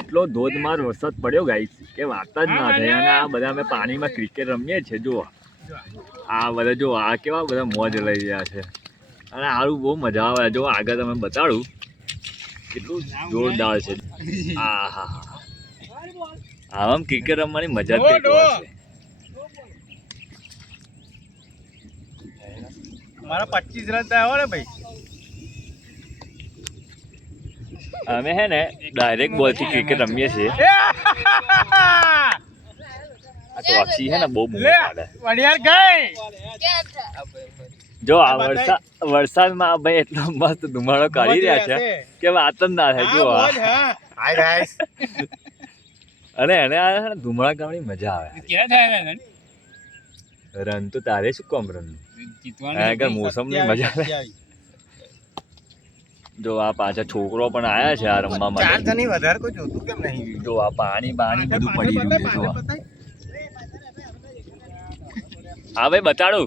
એટલો ધોધમાર વરસાદ પડ્યો ગાઈસ કે વાત જ ના થાય. અને આ બધા અમે પાણીમાં ક્રિકેટ રમીએ છીએ. જુઓ આ બધા, જો આ કેવા બધા મોજ લઈ રહ્યા છે. અને સારું બહુ મજા આવે. જો આગળ તમે બતાડું કેટલું જોરદાર છે. હા હા હા, આમ ક્રિકેટ રમવાની મજા જ કંઈક હોય છે. મારા 25 રન થયા ને ભાઈ. અમે હે ને ડાયરેક્ટ બોલ થી ક્રિકેટ રમીએ છીએ. આ ટોક્સી હે ને બહુ મૂવી પાડે. જો આ વરસાદમાં ભાઈ એટલો મસ્ત ધુમાડો કાઢી રહ્યા છે કે વાત જ ના થાય. જો અને એને આ ધુમાડા કાઢવાની મજા આવે. રન તો તારે શું કોમ રન મોસમની મજા આવે. જો આ પાછા છોકરો પણ આયા છે આ રમવા માટે. વધારે કોઈ જોતું કેમ નહીં? જો આ પાણી બધું પડી રહ્યું છે. જો હા ભાઈ બતાડું.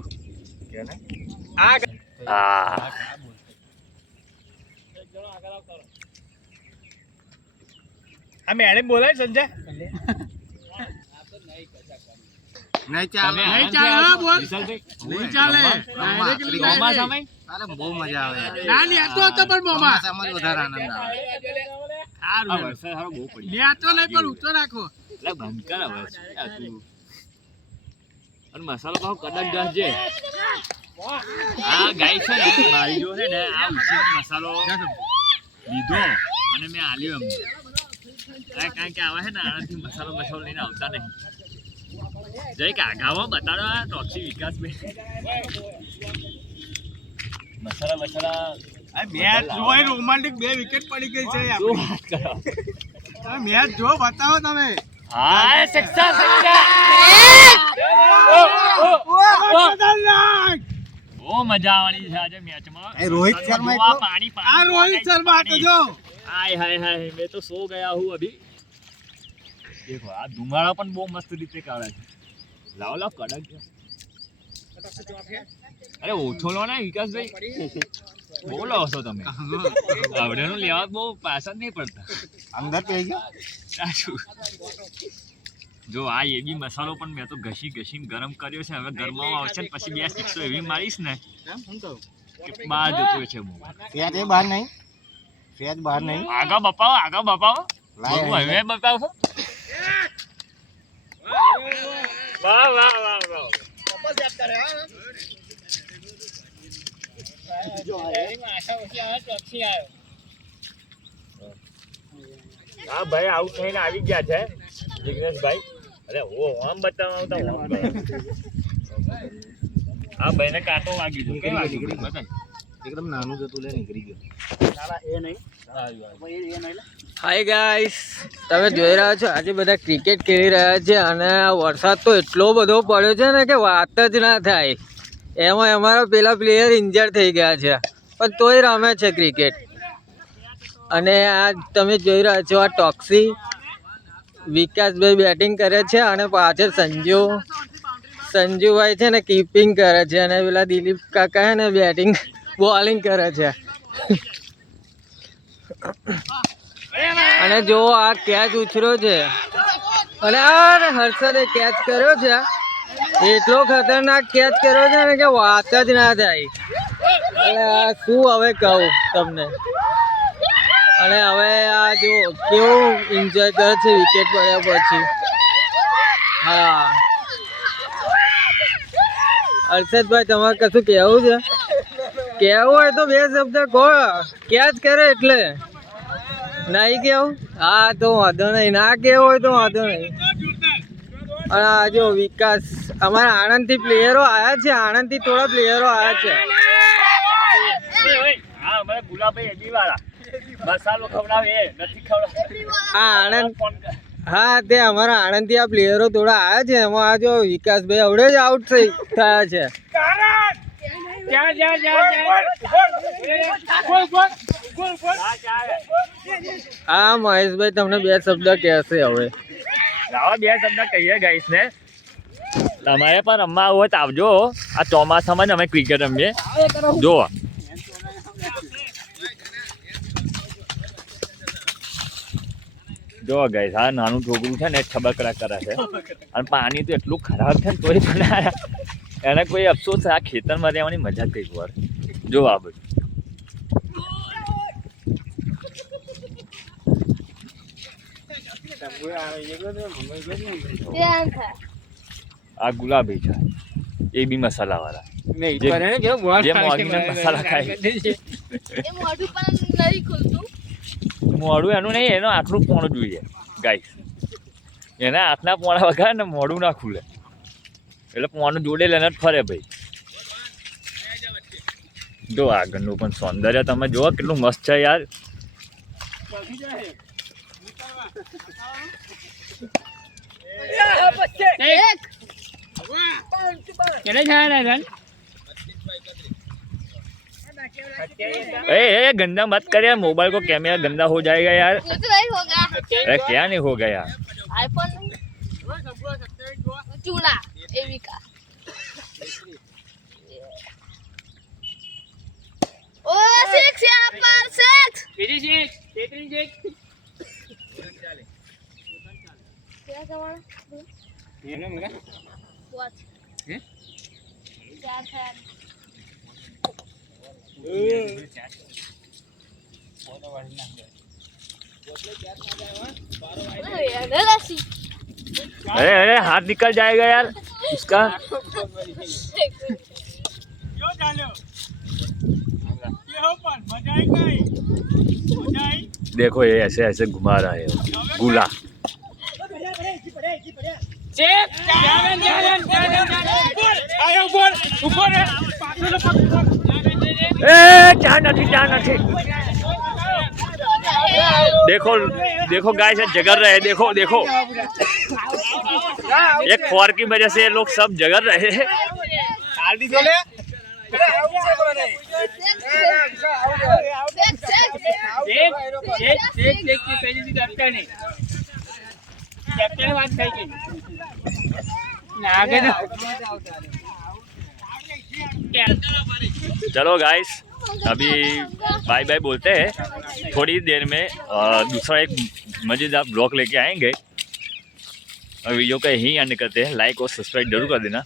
હા આ મેડમ બોલાય સંજય. નહીં ચાલે, નહીં ચાલે, બોલ નહીં ચાલે. અરે બહુ મજા આવે. ના લેતો હતો પણ મોમાં સમજ વધારે આનંદ આવે. સારું વરસાદ સારો બહુ પડી. લેતો નહીં પણ ઊંચો રાખો. એટલે બંધ કર હવે. અને મસાલો ભાવ કડક ગસ છે. આ ગાય છે ને મારી જો છે ને આ ઉછીનો મસાલો લીધો અને મેં આલ્યો એમને. કારણ કે આવા છે ને આનાથી મસાલો લઈને આવતા નહીં. જઈ કે આગામાં બતાડો આ ટોક્સી વિકાસભાઈ. મસાલા મેચ જોઈ રોમાન્ટિક 2 વિકેટ પડી ગઈ છે. શું વાત કરો? તમે મેચ જો બતાવો તમે. હા સક્સેસ બહુ મજા આવવાની છે આજે મેચમાં. રોહિત શર્મા પાણી આ રોહિત શર્મા તો જો હાય હાય હાય મેં તો સો ગયા હું અભી. દેખો આ ધુમાડા પણ બહુ મસ્ત રીતે કાઢે છે. લાવ કડક છે. અરે ઓછો લો ને વિકાસભાઈ. બહુ લો છો તમે. આવડેનું લેવા બહુ પાછા જ નહીં પડતા. અંદર પી ગયો. જો આ એ બી મસાલો પણ મેં તો ઘસીને ગરમ કર્યો છે. હવે ગરમાવા આવશે ને પછી 2 સિક્સો એવી મારીશ ને કે બહાર જતો છે. સેજ એ બહાર નહીં, સેજ બહાર નહીં. આગળ બપાવો હવે બતાવો. વાહ વાહ વાહ વાહ. હા ભાઈ આઉટ થઈને આવી ગયા છે જિગ્નેશભાઈ. અરે ઓ આમ બતાવતા હા ભાઈને કાંટો વાગી ગયો. એકદમ નાનું જતું લે નીકળી ગયો. હાય ગાઈસ, તમે જોઈ રહ્યા છો આજે બધા ક્રિકેટ ખેલી રહ્યા છે. અને વરસાદ તો એટલો બધો પડ્યો છે ને કે વાત જ ના થાય. એમાં અમારા પેલા પ્લેયર ઇન્જર્ડ થઈ ગયા છે પણ તોય રમે છે ક્રિકેટ. અને આ તમે જોઈ રહ્યા છો આ ટોક્સી વિકાસભાઈ બેટિંગ કરે છે અને પાછળ સંજુભાઈ છે ને કીપિંગ કરે છે. અને પેલા દિલીપ કાકા છે ને બેટિંગ બોલિંગ કરે છે. અને જો આ કેચ ઉછળ્યો છે અને આ હર્ષદે કેચ કર્યો છે. એટલો ખતરનાક કેચ કર્યો છે ને કે વાત જ ના થાય. શું હવે કહું તમને. અને હવે આ જો કેવું એન્જોય કરે છે વિકેટ પડ્યા પછી. હા હર્ષદભાઈ તમારે કશું કહેવું છે? કહેવું હોય તો 2 શબ્દ કહો. કેચ કરે એટલે નહીં કેવું? હા તો વાંધો નહીં. ના કેવું હોય તો વાંધો નહીં. અને આ જો વિકાસ અમારા આણંદથી પ્લેયરો આવ્યા છે. આણંદથી થોડા પ્લેયરો આવ્યા છે. હા મને ગુલાબભાઈ એડી વાળા મસાલો ખવડાવે એ નથી ખવડાવે. આ આણંદ હા તે અમારા આણંદથી આ પ્લેયરો થોડા આવ્યા છે. એમાં આ જો વિકાસભાઈ આવડે જ આઉટ થયા છે. હા મહેશભાઈ તમને 2 શબ્દ કહેશે હવે. 2 શબ્દ કહીએ ગાઈસ ને. તમારે પણ રમવા આવું હોય તો આવજો. આ ચોમાસામાં જ અમે ક્રિકેટ રમીએ. જો જો ગાઈસ આ નાનું છોકરું છે ને છબકડા કરે છે અને પાણી તો એટલું ખરાબ છે ને તોય પણ એને કોઈ અફસોસ આ ખેતરમાં રહેવાની મજા કંઈક વાર જો આ બધું આ ગુલાબી છે એ બી મસાલા વાળા જે મોગીના મસાલા ખાય મોડું એનું નહીં એનો આટલું પોણું જોઈએ ગાઈસ એના હાથના પોણા વગર ને મોડું ના ખુલે એટલે પોણું જોડે લઈને જ ફરે ભાઈ જો આગળનું પણ સૌંદર્ય તમે જુઓ કેટલું મસ્ત છે યાર ए गंदा मत कर यार मोबाइल को कैमरा गंदा हो जाएगा यार नहीं होगा अरे क्या नहीं होगा यार आईफोन चूड़ा एवी का ओ 6 यहाँ पर 6 क्या करवाना वॉच क्या है अरे अरे हाथ निकल जाएगा यार इसका देखो ये ऐसे ऐसे घुमा रहा है गुला देखो देखो गाय से जगर रहे देखो देखो एक खोर की वजह से ये लोग सब जगर रहे हैं चलो गाइस अभी बाय बाय बोलते हैं थोड़ी देर में दूसरा एक मजेदार ब्लॉग लेके आएंगे और वीडियो का यहीं एंड करते हैं लाइक और सब्सक्राइब जरूर कर देना।